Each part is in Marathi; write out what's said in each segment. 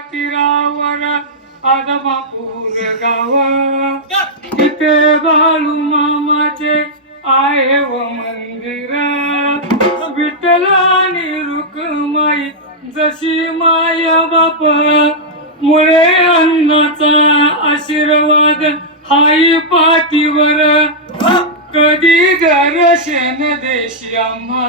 तीरावर आज बापूर गाव तिथे बाळू मामाचे आहे व मंदिर. विठला रुक्माई जशी माया बाप मुळे अन्नाचा आशीर्वाद हाई पाठीवर. कधी दर्शन देशी आम्हा.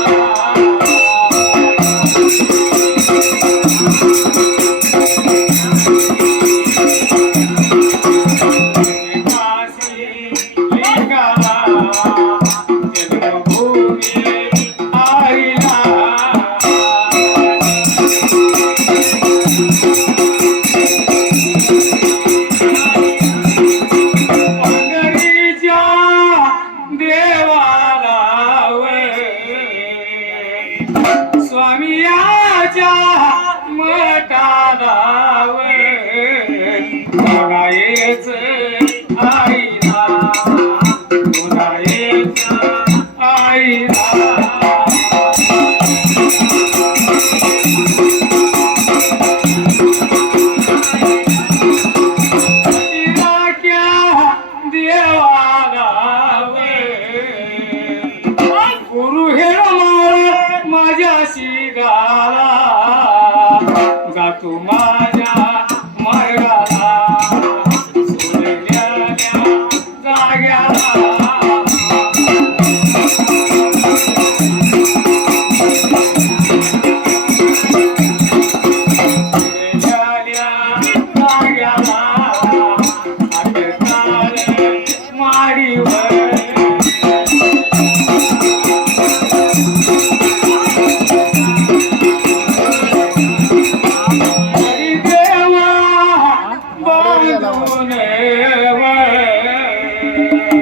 Gatumara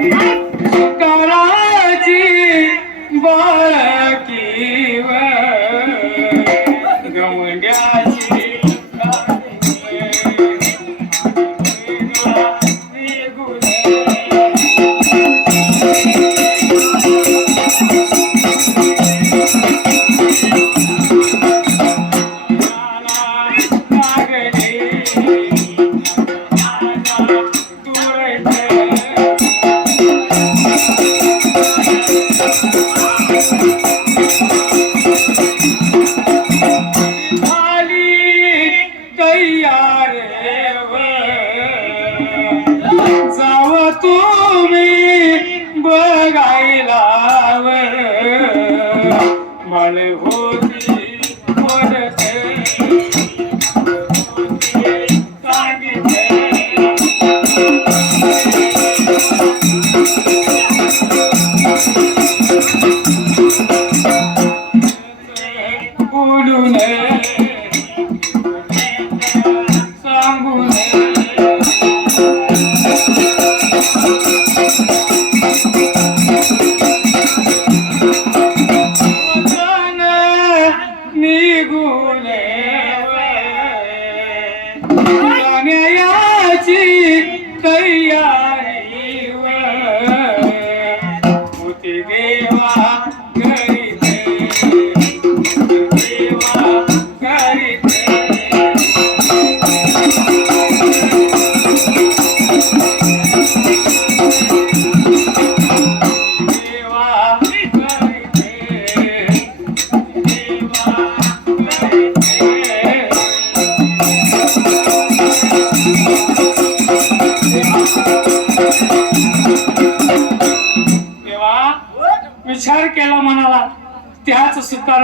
Hey! vale దేవా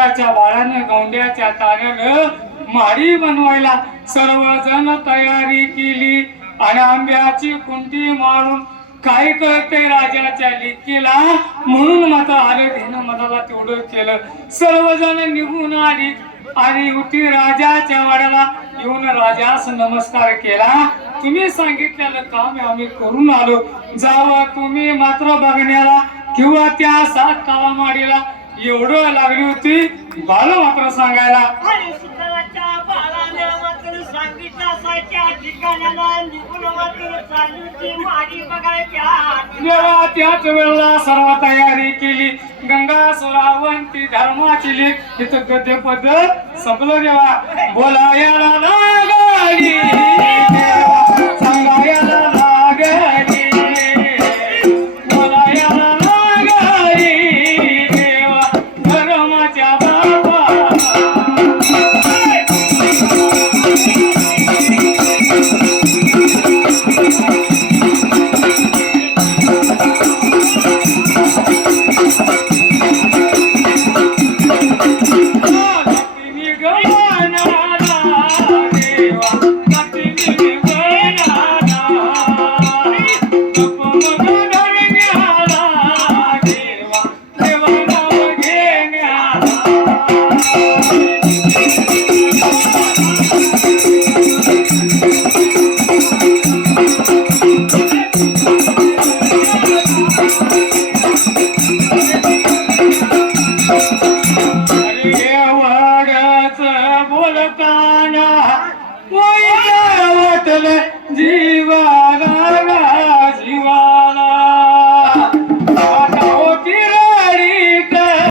चंद्राच्या बाळाने गोंड्याच्या ताऱ्यानं माडी बनवायला सर्वजण तयारी केली. आणि आंब्याची कुंटी मारून काय करते राजाच्या लिकीला? म्हणून माझा आलं घेणं मनाला तेवढं केलं. सर्वजण निघून आली आणि उठी राजाच्या वाड्याला येऊन राजास नमस्कार केला. तुम्ही सांगितलेलं काम आम्ही करून आलो. जावं तुम्ही मात्र बघण्याला किंवा त्या सात कामाडीला एवढं लागली होती बाल मात्र सांगायला. देवा त्याच वेळेला सर्व तयारी केली. गंगा सुरावंती धर्माची लेख इथं गद्य पद्धत संपलं देवा. बोलायला लागली કાના કોઈ જાવત ને જી